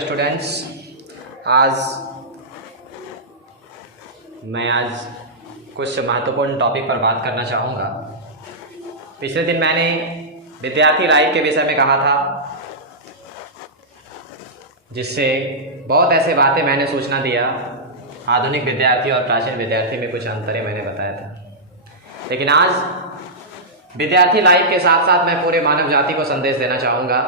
Students, मैं कुछ महत्वपूर्ण टॉपिक पर बात करना चाहूँगा। पिछले दिन मैंने विद्यार्थी लाइफ के विषय में कहा था, जिससे बहुत ऐसे बातें मैंने सूचना दिया। आधुनिक विद्यार्थी और प्राचीन विद्यार्थी में कुछ अंतरें मैंने बताया था। लेकिन आज विद्यार्थी लाइफ के साथ साथ मैं पूरे मानव जाति को संदेश देना चाहूँगा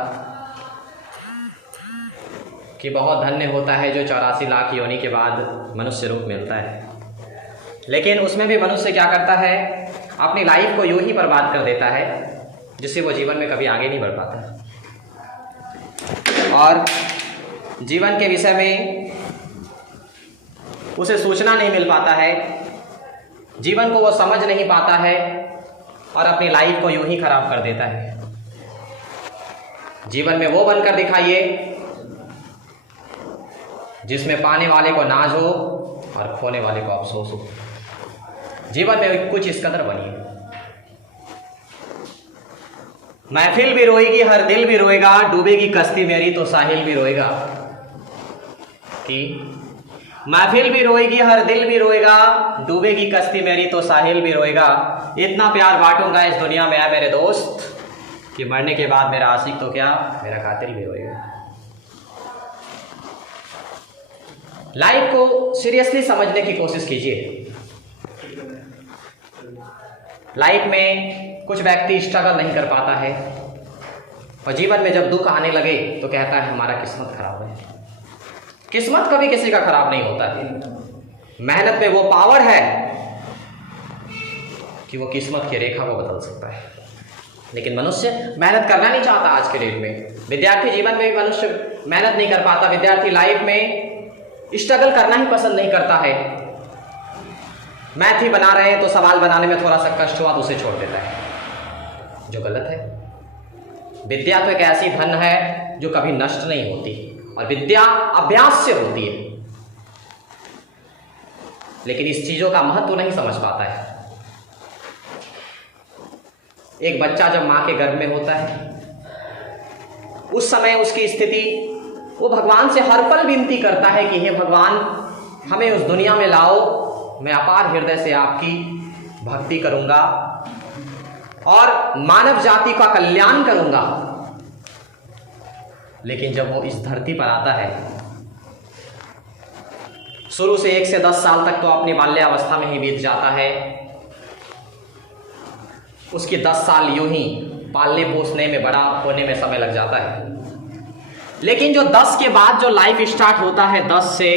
कि बहुत धन्य होता है जो 84 लाख योनि के बाद मनुष्य रूप मिलता है। लेकिन उसमें भी मनुष्य क्या करता है, अपनी लाइफ को यूं ही बर्बाद कर देता है, जिससे वो जीवन में कभी आगे नहीं बढ़ पाता। और जीवन के विषय में उसे सूचना नहीं मिल पाता है, जीवन को वो समझ नहीं पाता है और अपनी लाइफ को यूं ही खराब कर देता है। जीवन में वो बनकर दिखाइए जिसमें पाने वाले को नाज हो और खोने वाले को अफसोस हो। जीवन में कुछ इस कदर बनिए। महफिल भी रोएगी, हर दिल भी रोएगा, डूबेगी कश्ती मेरी तो साहिल भी रोएगा। कि महफिल भी रोएगी, हर दिल भी रोएगा, डूबेगी कश्ती मेरी तो साहिल भी रोएगा। इतना प्यार बांटूंगा इस दुनिया में है मेरे दोस्त, कि मरने के बाद मेरा आशिक तो क्या, मेरा कातिल भी रोएगा। लाइफ को सीरियसली समझने की कोशिश कीजिए। लाइफ में कुछ व्यक्ति स्ट्रगल नहीं कर पाता है और जीवन में जब दुख आने लगे तो कहता है हमारा किस्मत खराब है। किस्मत कभी किसी का खराब नहीं होता है। मेहनत में वो पावर है कि वो किस्मत की रेखा को बदल सकता है। लेकिन मनुष्य मेहनत करना नहीं चाहता आज के डेट में। विद्यार्थी जीवन में भी मनुष्य मेहनत नहीं कर पाता। विद्यार्थी लाइफ में स्ट्रगल करना ही पसंद नहीं करता है। मैथ ही बना रहे हैं तो सवाल बनाने में थोड़ा सा कष्ट हुआ तो उसे छोड़ देता है, जो गलत है। विद्या तो एक ऐसी धन है जो कभी नष्ट नहीं होती और विद्या अभ्यास से होती है। लेकिन इस चीजों का महत्व नहीं समझ पाता है। एक बच्चा जब मां के गर्भ में होता है, उस समय उसकी स्थिति, वो भगवान से हर पल विनती करता है कि हे भगवान, हमें उस दुनिया में लाओ, मैं अपार हृदय से आपकी भक्ति करूंगा और मानव जाति का कल्याण करूंगा। लेकिन जब वो इस धरती पर आता है, शुरू से 1 से 10 साल तक तो अपनी बाल्यावस्था में ही बीत जाता है। उसके 10 साल यूं ही पालने पोसने में, बड़ा होने में समय लग जाता है। लेकिन जो 10 के बाद जो लाइफ स्टार्ट होता है, 10 से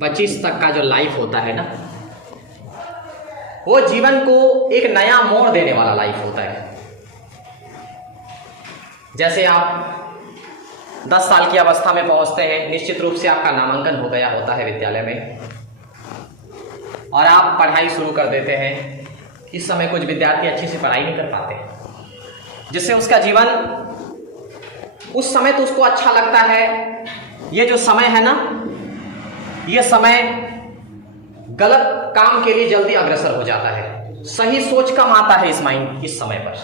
25 तक का जो लाइफ होता है ना, वो जीवन को एक नया मोड़ देने वाला लाइफ होता है। जैसे आप 10 साल की अवस्था में पहुंचते हैं, निश्चित रूप से आपका नामांकन हो गया होता है विद्यालय में और आप पढ़ाई शुरू कर देते हैं। इस समय कुछ विद्यार्थी अच्छी से पढ़ाई नहीं कर पाते, जिससे उसका जीवन, उस समय तो उसको अच्छा लगता है। ये जो समय है ना, ये समय गलत काम के लिए जल्दी अग्रसर हो जाता है। सही सोच कम आता है इस समय पर,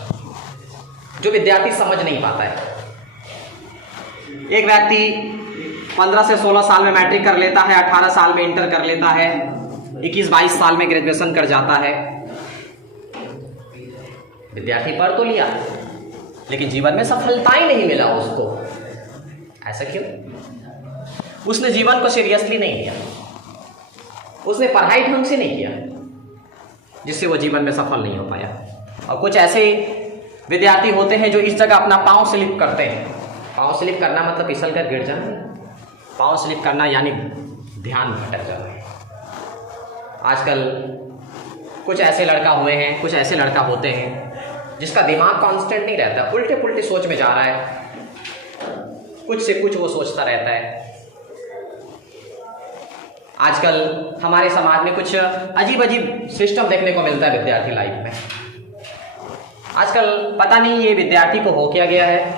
जो विद्यार्थी समझ नहीं पाता है। एक व्यक्ति 15 से 16 साल में मैट्रिक कर लेता है, 18 साल में इंटर कर लेता है, 21-22 साल में ग्रेजुएशन कर जाता है। विद्यार्थी पढ़ तो लिया, लेकिन जीवन में सफलता ही नहीं मिला उसको। ऐसा क्यों? उसने जीवन को सीरियसली नहीं लिया, उसने पढ़ाई ढंग से नहीं किया, जिससे वो जीवन में सफल नहीं हो पाया। और कुछ ऐसे विद्यार्थी होते हैं जो इस जगह अपना पांव स्लिप करते हैं। पांव स्लिप करना मतलब फिसल कर गिर जाना। पांव स्लिप करना यानी ध्यान भटक जाना। आजकल कुछ ऐसे लड़का हुए हैं, कुछ ऐसे लड़का होते हैं जिसका दिमाग कांस्टेंट नहीं रहता, उल्टे पुल्टे सोच में जा रहा है, कुछ से कुछ वो सोचता रहता है। आजकल हमारे समाज में कुछ अजीब अजीब सिस्टम देखने को मिलता है विद्यार्थी लाइफ में। आजकल पता नहीं ये विद्यार्थी को हो क्या गया है,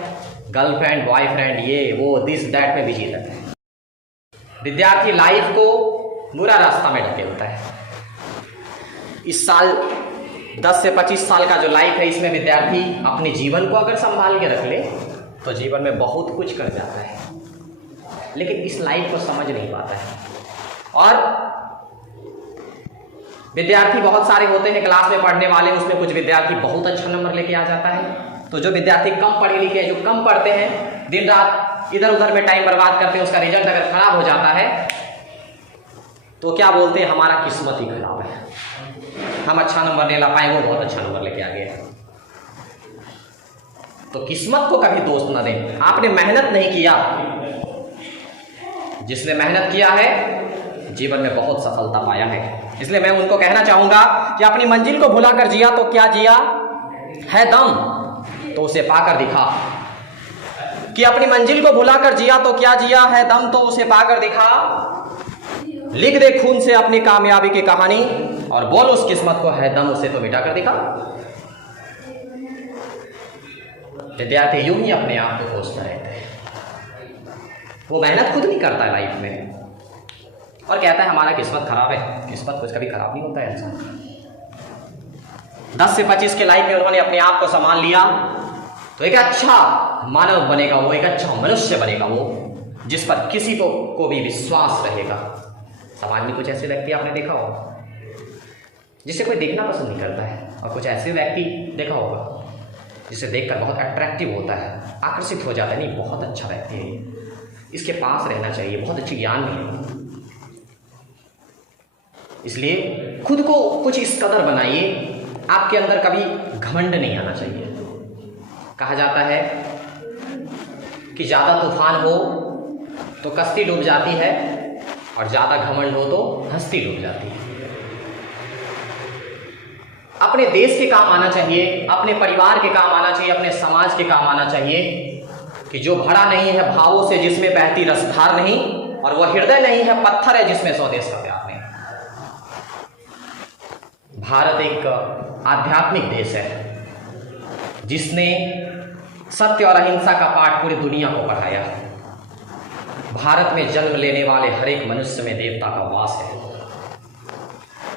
गर्लफ्रेंड, बॉयफ्रेंड, ये वो, दिस दैट में बिजी रहता है। विद्यार्थी लाइफ को बुरा रास्ता में ढकेलता है। इस साल 10 से 25 साल का जो लाइफ है, इसमें विद्यार्थी अपने जीवन को अगर संभाल के रख ले तो जीवन में बहुत कुछ कर जाता है, लेकिन इस लाइफ को समझ नहीं पाता है। और विद्यार्थी बहुत सारे होते हैं क्लास में पढ़ने वाले, उसमें कुछ विद्यार्थी बहुत अच्छा नंबर लेके आ जाता है, तो जो विद्यार्थी कम पढ़े लिखे हैं, जो कम पढ़ते हैं, दिन रात इधर उधर में टाइम बर्बाद करते हैं, उसका रिजल्ट अगर खराब हो जाता है तो क्या बोलते हैं, हमारा किस्मत ही खराब है, हम अच्छा नंबर नहीं ला पाए, वो बहुत अच्छा नंबर लेके आ गया। तो किस्मत को कभी दोष न दें, आपने मेहनत नहीं किया, जिसने मेहनत किया है जीवन में बहुत सफलता पाया है। इसलिए मैं उनको कहना चाहूंगा कि अपनी मंजिल को भुलाकर जिया तो क्या जिया है दम, तो उसे पाकर दिखा। कि अपनी मंजिल को भुलाकर जिया तो क्या जिया है दम, तो उसे पाकर दिखा। लिख दे खून से अपनी कामयाबी की कहानी और बोल उस किस्मत को है दम, उसे तो मिटा कर दिखा। विद्यार्थी यूं ही अपने आप को खोजता रहता है, वो मेहनत खुद नहीं करता है लाइफ में और कहता है हमारा किस्मत खराब है। किस्मत कुछ कभी खराब नहीं होता है इंसान का। 10 से 25 के लाइफ में उन्होंने अपने आप को संभाल लिया तो एक अच्छा मानव बनेगा वो, एक अच्छा मनुष्य बनेगा वो, जिस पर किसी को भी विश्वास रहेगा। समाज में कुछ ऐसे व्यक्ति आपने देखा होगा जिसे कोई देखना पसंद नहीं करता है, और कुछ ऐसे व्यक्ति देखा होगा जिसे देखकर बहुत अट्रैक्टिव होता है, आकर्षित हो जाता है, नहीं बहुत अच्छा व्यक्ति है, इसके पास रहना चाहिए, बहुत अच्छी ज्ञान मिलेगा। इसलिए खुद को कुछ इस कदर बनाइए, आपके अंदर कभी घमंड नहीं आना चाहिए। कहा जाता है कि ज़्यादा तूफान हो तो कश्ती डूब जाती है और ज़्यादा घमंड हो तो हस्ती डूब जाती है। अपने देश के काम आना चाहिए, अपने परिवार के काम आना चाहिए, अपने समाज के काम आना चाहिए। कि जो भरा नहीं है भावों से जिसमें बहती रसधार नहीं, और वह हृदय नहीं है पत्थर है जिसमें स्वदेश का प्यार नहीं। भारत एक आध्यात्मिक देश है जिसने सत्य और अहिंसा का पाठ पूरी दुनिया को पढ़ाया। भारत में जन्म लेने वाले हर एक मनुष्य में देवता का वास है।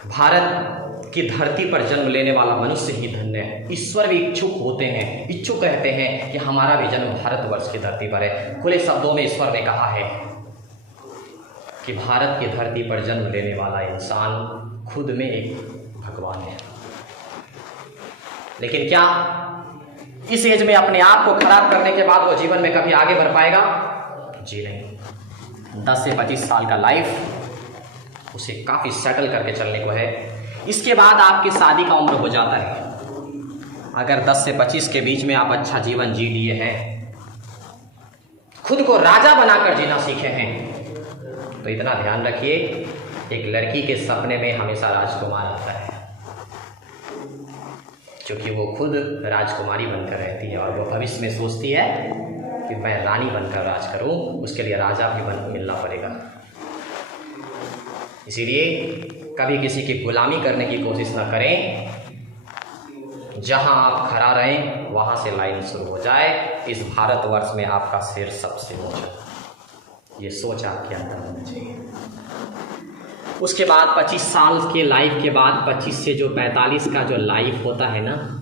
भारत की धरती पर जन्म लेने वाला मनुष्य ही धन्य है। ईश्वर भी इच्छुक होते हैं, इच्छुक रहते हैं कि हमारा भी जन्म भारतवर्ष की धरती पर है। खुले शब्दों में ईश्वर ने कहा है कि भारत की धरती पर जन्म लेने वाला इंसान खुद में एक भगवान है। लेकिन क्या इस एज में अपने आप को खराब करने के बाद वो जीवन में कभी आगे बढ़ पाएगा? जी नहीं। 10 से 25 साल का लाइफ उसे काफ़ी सेटल करके चलने को है। इसके बाद आपकी शादी का उम्र हो जाता है। अगर 10 से 25 के बीच में आप अच्छा जीवन जी लिए हैं, खुद को राजा बनाकर जीना सीखे हैं, तो इतना ध्यान रखिए, एक लड़की के सपने में हमेशा राजकुमार आता है, क्योंकि वो खुद राजकुमारी बनकर रहती है और वो भविष्य में सोचती है कि मैं रानी बनकर राज करूं, उसके लिए राजा भी मिलना पड़ेगा। इसीलिए कभी किसी की गुलामी करने की कोशिश न करें। जहां आप खड़ा रहें वहां से लाइन शुरू हो जाए। इस भारतवर्ष में आपका सिर सबसे ऊंचा, ये सोच आपके अंदर होनी चाहिए। उसके बाद 25 साल के लाइफ के बाद 25 से जो 45 का जो लाइफ होता है ना,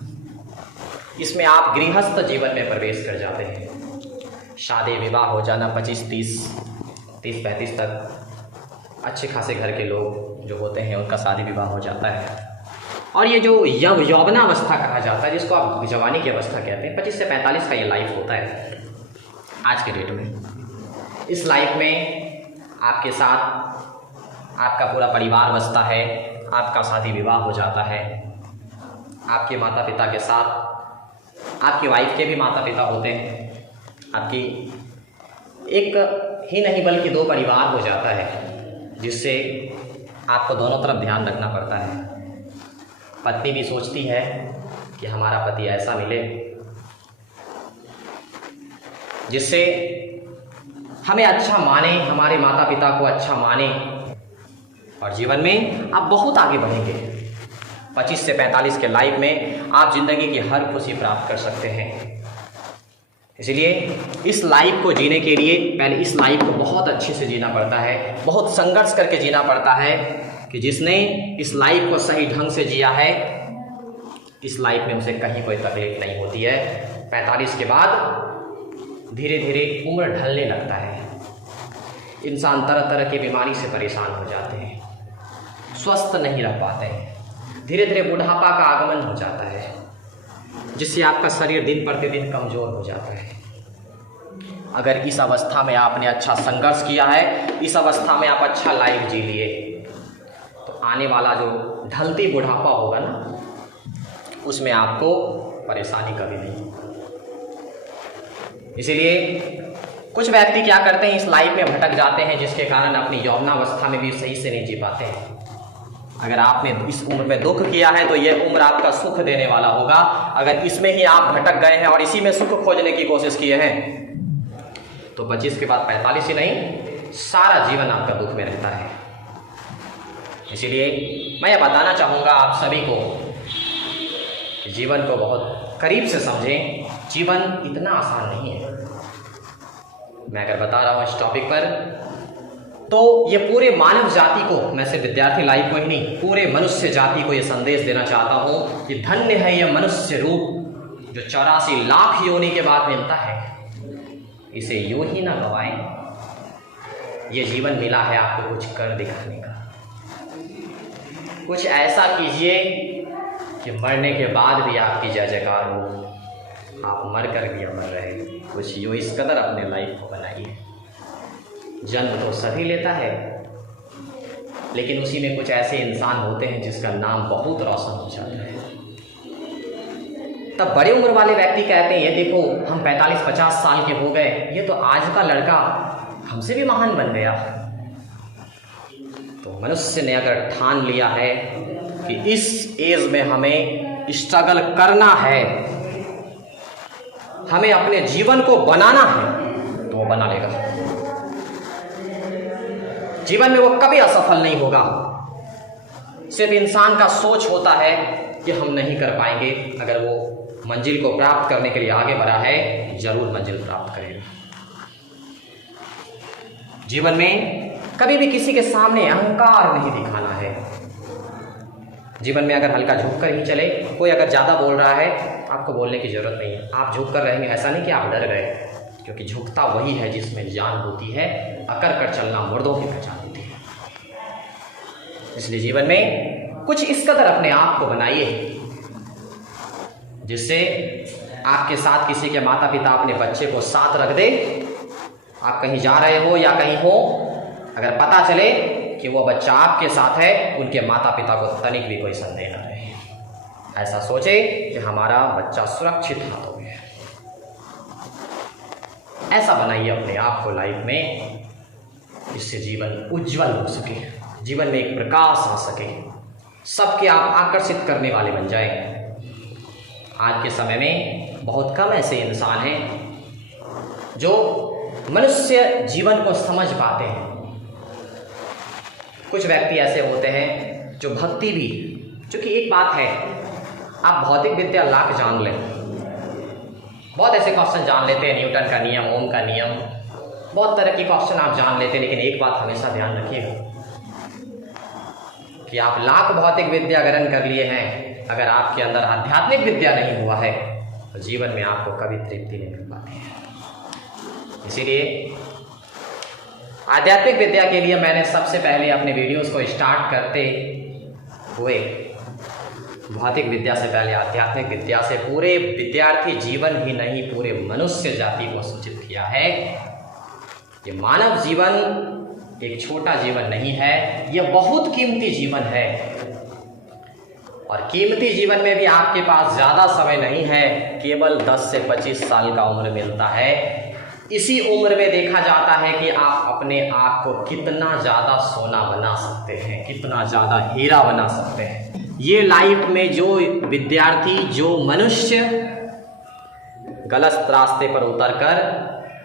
इसमें आप गृहस्थ जीवन में प्रवेश कर जाते हैं। शादी विवाह हो जाना 30-35 तक अच्छे खासे घर के लोग जो होते हैं उनका शादी विवाह हो जाता है। और ये जो यौवनावस्था कहा जाता है, जिसको आप जवानी की अवस्था कहते हैं, 25 से 45 का ये लाइफ होता है आज के डेट में। इस लाइफ में आपके साथ आपका पूरा परिवार बसता है, आपका शादी विवाह हो जाता है, आपके माता पिता के साथ आपकी वाइफ के भी माता पिता होते हैं, आपकी एक ही नहीं बल्कि 2 परिवार हो जाता है, जिससे आपको दोनों तरफ ध्यान रखना पड़ता है। पत्नी भी सोचती है कि हमारा पति ऐसा मिले जिससे हमें अच्छा माने, हमारे माता पिता को अच्छा माने, और जीवन में आप बहुत आगे बढ़ेंगे। 25 से 45 के लाइफ में आप जिंदगी की हर खुशी प्राप्त कर सकते हैं। इसलिए इस लाइफ को जीने के लिए पहले इस लाइफ को बहुत अच्छे से जीना पड़ता है, बहुत संघर्ष करके जीना पड़ता है। कि जिसने इस लाइफ को सही ढंग से जिया है, इस लाइफ में उसे कहीं कोई तकलीफ नहीं होती है। 45 के बाद धीरे धीरे उम्र ढलने लगता है, इंसान तरह तरह की बीमारी से परेशान हो जाते हैं, स्वस्थ नहीं रह पाते हैं, धीरे धीरे बुढ़ापा का आगमन हो जाता है, जिससे आपका शरीर दिन प्रतिदिन कमज़ोर हो जाता है। अगर इस अवस्था में आपने अच्छा संघर्ष किया है, इस अवस्था में आप अच्छा लाइफ जी लिए, तो आने वाला जो ढलती बुढ़ापा होगा ना, उसमें आपको परेशानी कभी नहीं। इसीलिए कुछ व्यक्ति क्या करते हैं, इस लाइफ में भटक जाते हैं, जिसके कारण अपनी यौवनावस्था में भी सही से नहीं जी पाते हैं। अगर आपने इस उम्र में दुख किया है तो यह उम्र आपका सुख देने वाला होगा। अगर इसमें ही आप भटक गए हैं और इसी में सुख खोजने की कोशिश किए हैं तो 25 के बाद 45 ही नहीं, सारा जीवन आपका दुख में रहता है। इसीलिए मैं यह बताना चाहूँगा आप सभी को, जीवन को बहुत करीब से समझें। जीवन इतना आसान नहीं है। मैं अगर बता रहा हूँ इस टॉपिक पर, तो ये पूरे मानव जाति को, मैं सिर्फ विद्यार्थी लाइफ को ही नहीं, पूरे मनुष्य जाति को ये संदेश देना चाहता हूँ कि धन्य है यह मनुष्य रूप जो 84 लाख योनि के बाद मिलता है। इसे यूं ही ना गवाएं। ये जीवन मिला है आपको कुछ कर दिखाने का। कुछ ऐसा कीजिए कि मरने के बाद भी आपकी जय जयकार हो, आप मर कर भी अमर रहे। कुछ यूँ इस कदर अपने लाइफ को बनाइए। जन्म तो सभी लेता है, लेकिन उसी में कुछ ऐसे इंसान होते हैं जिसका नाम बहुत रोशन हो जाता है। तब बड़े उम्र वाले व्यक्ति कहते हैं, ये देखो हम 45-50 साल के हो गए, ये तो आज का लड़का हमसे भी महान बन गया। तो मनुष्य ने अगर ठान लिया है कि इस एज में हमें स्ट्रगल करना है, हमें अपने जीवन को बनाना है, तो वो बना लेगा। जीवन में वो कभी असफल नहीं होगा। सिर्फ इंसान का सोच होता है कि हम नहीं कर पाएंगे। अगर वो मंजिल को प्राप्त करने के लिए आगे बढ़ा है, जरूर मंजिल प्राप्त करेगा। जीवन में कभी भी किसी के सामने अहंकार नहीं दिखाना है। जीवन में अगर हल्का झुक कर ही चले, कोई अगर ज़्यादा बोल रहा है, आपको बोलने की जरूरत नहीं है। आप झुक कर रहेंगे, ऐसा नहीं कि आप डर गए, क्योंकि झुकता वही है जिसमें जान होती है। अकड़ कर चलना मुर्दों की पहचान होती है। इसलिए जीवन में कुछ इस कदर अपने आप को बनाइए जिससे आपके साथ किसी के माता पिता अपने बच्चे को साथ रख दे। आप कहीं जा रहे हो या कहीं हो, अगर पता चले कि वो बच्चा आपके साथ है, उनके माता पिता को तनिक भी कोई संदेह न रहे। ऐसा सोचे कि हमारा बच्चा सुरक्षित हाथों में है। ऐसा बनाइए अपने आप को लाइफ में, इससे जीवन उज्जवल हो सके, जीवन में एक प्रकाश आ सके, सबके आप आकर्षित करने वाले बन जाएं। आज के समय में बहुत कम ऐसे इंसान हैं जो मनुष्य जीवन को समझ पाते हैं। कुछ व्यक्ति ऐसे होते हैं जो भक्ति भी, क्योंकि एक बात है, आप भौतिक विद्या लाख जान लें, बहुत ऐसे क्वेश्चन जान लेते हैं, न्यूटन का नियम, ओम का नियम, बहुत तरह के क्वेश्चन आप जान लेते हैं, लेकिन एक बात हमेशा ध्यान रखिएगा कि आप लाख भौतिक विद्या ग्रहण कर लिए हैं, अगर आपके अंदर आध्यात्मिक विद्या नहीं हुआ है तो जीवन में आपको कभी तृप्ति नहीं मिल पाती है। इसीलिए आध्यात्मिक विद्या के लिए मैंने सबसे पहले अपने वीडियोस को स्टार्ट करते हुए भौतिक विद्या से पहले आध्यात्मिक विद्या से पूरे विद्यार्थी जीवन ही नहीं, पूरे मनुष्य जाति को सूचित किया है। ये मानव जीवन एक छोटा जीवन नहीं है, यह बहुत कीमती जीवन है। और कीमती जीवन में भी आपके पास ज़्यादा समय नहीं है, केवल 10 से 25 साल का उम्र मिलता है। इसी उम्र में देखा जाता है कि आप अपने आप को कितना ज़्यादा सोना बना सकते हैं, कितना ज़्यादा हीरा बना सकते हैं। ये लाइफ में जो विद्यार्थी, जो मनुष्य गलत रास्ते पर उतरकर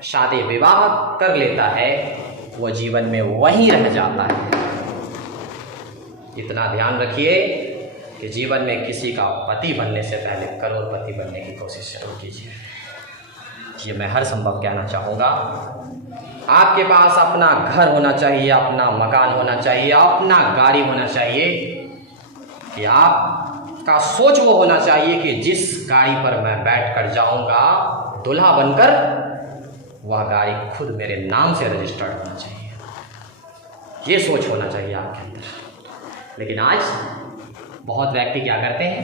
शादी विवाह कर लेता है, वह जीवन में वहीं रह जाता है। इतना ध्यान रखिए कि जीवन में किसी का पति बनने से पहले करोड़पति बनने की कोशिश जरूर कीजिए। ये मैं हर संभव कहना चाहूँगा। आपके पास अपना घर होना चाहिए, अपना मकान होना चाहिए, अपना गाड़ी होना चाहिए, कि आपका सोच वो होना चाहिए कि जिस गाड़ी पर मैं बैठ कर जाऊँगा, दूल्हा बनकर वह गाड़ी खुद मेरे नाम से रजिस्टर्ड होना चाहिए। ये सोच होना चाहिए आपके अंदर। लेकिन आज बहुत व्यक्ति क्या करते हैं,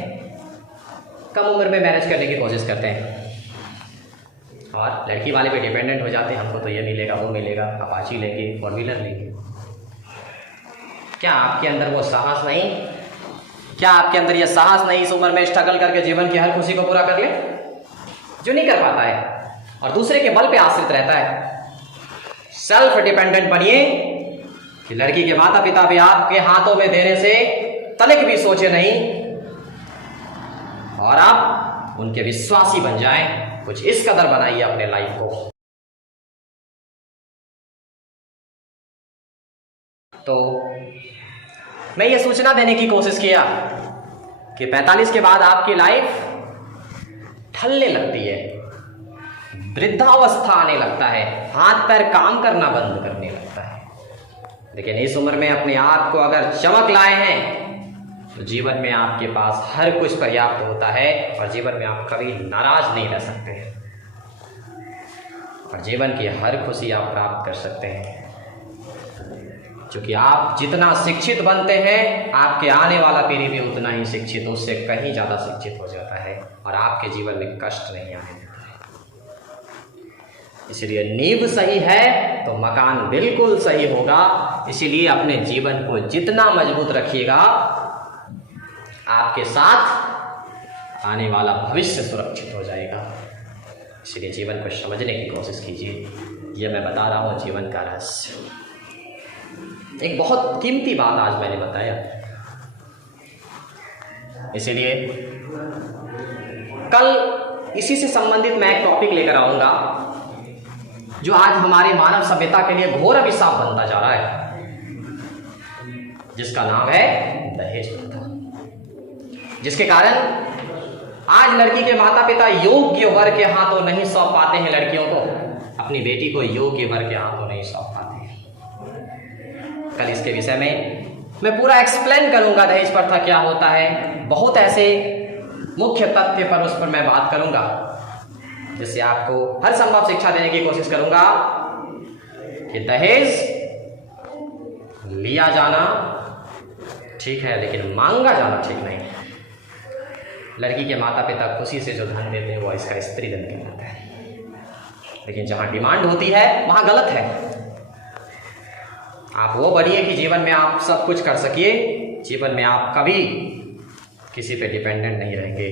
कम उम्र में मैरिज करने की कोशिश करते हैं और लड़की वाले पे डिपेंडेंट हो जाते हैं, हमको तो ये मिलेगा वो मिलेगा, अपाची लेंगे, 4 व्हीलर लेंगे। क्या आपके अंदर वो साहस नहीं, क्या आपके अंदर ये साहस नहीं इस उम्र में स्ट्रगल करके जीवन की हर खुशी को पूरा कर ले? जो नहीं कर पाता है और दूसरे के बल पे आश्रित रहता है। सेल्फ डिपेंडेंट बनिए कि लड़की के माता पिता भी आपके हाथों में देने से तनिक भी सोचे नहीं और आप उनके विश्वासी बन जाएं। कुछ इस कदर बनाइए अपने लाइफ को। तो मैं ये सूचना देने की कोशिश किया कि 45 के बाद आपकी लाइफ ढलने लगती है, वृद्धावस्था आने लगता है, हाथ पैर काम करना बंद करने लगता है। लेकिन इस उम्र में अपने आप को अगर चमक लाए हैं तो जीवन में आपके पास हर कुछ पर्याप्त होता है और जीवन में आप कभी नाराज नहीं रह सकते और जीवन की हर खुशी आप प्राप्त कर सकते हैं। क्योंकि आप जितना शिक्षित बनते हैं, आपके आने वाला पीढ़ी भी उतना ही शिक्षित, उससे कहीं ज़्यादा शिक्षित हो जाता है और आपके जीवन में कष्ट नहीं आने देता है। इसलिए नींव सही है तो मकान बिल्कुल सही होगा। इसीलिए अपने जीवन को जितना मजबूत रखिएगा, आपके साथ आने वाला भविष्य सुरक्षित हो जाएगा। इसलिए जीवन को समझने की कोशिश कीजिए। यह मैं बता रहा हूँ जीवन का रहस्य। एक बहुत कीमती बात आज मैंने बताया, इसलिए कल इसी से संबंधित मैं एक टॉपिक लेकर आऊंगा जो आज हमारे मानव सभ्यता के लिए घोर अभिशाप बनता जा रहा है, जिसका नाम है दहेज प्रथा। जिसके कारण आज लड़की के माता पिता योग्य वर के हाथों नहीं सौंप पाते हैं लड़कियों को, अपनी बेटी को योग्य वर के हाथों नहीं सौंप पाते हैं। कल इसके विषय में मैं पूरा एक्सप्लेन करूंगा दहेज प्रथा क्या होता है। बहुत ऐसे मुख्य तथ्य पर उस पर मैं बात करूंगा जिससे आपको हर संभव शिक्षा देने की कोशिश करूंगा कि दहेज लिया जाना ठीक है लेकिन मांगा जाना ठीक नहीं। लड़की के माता पिता खुशी से जो धन देते हैं वो इसका स्त्री धन कहलाता है, लेकिन जहां डिमांड होती है वहां गलत है। आप वो बनिए कि जीवन में आप सब कुछ कर सकिए, जीवन में आप कभी किसी पे डिपेंडेंट नहीं रहेंगे।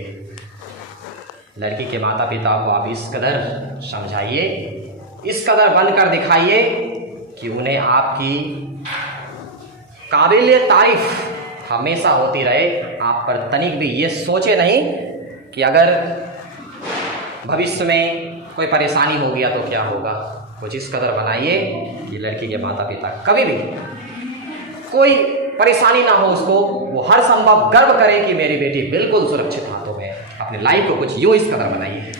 लड़की के माता पिता को आप इस कदर समझाइए, इस कदर बनकर दिखाइए कि उन्हें आपकी काबिल तारीफ हमेशा होती रहे। आप पर तनिक भी ये सोचे नहीं कि अगर भविष्य में कोई परेशानी हो गया तो क्या होगा। कुछ इस कदर बनाइए कि लड़की के माता पिता कभी भी कोई परेशानी ना हो उसको, वो हर संभव गर्व करे कि मेरी बेटी बिल्कुल सुरक्षित हाथों में है। अपने लाइफ को कुछ यूँ इस कदर बनाइए।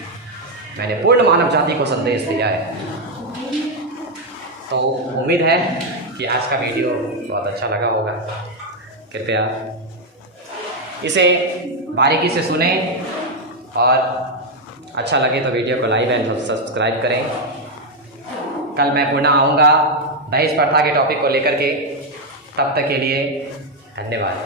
मैंने पूर्ण मानव जाति को संदेश दिया है। तो उम्मीद है कि आज का वीडियो बहुत अच्छा लगा होगा। कृपया इसे बारीकी से सुने और अच्छा लगे तो वीडियो को लाइक एंड सब्सक्राइब करें। कल मैं पुनः आऊँगा दहेज प्रथा के टॉपिक को लेकर के। तब तक के लिए धन्यवाद।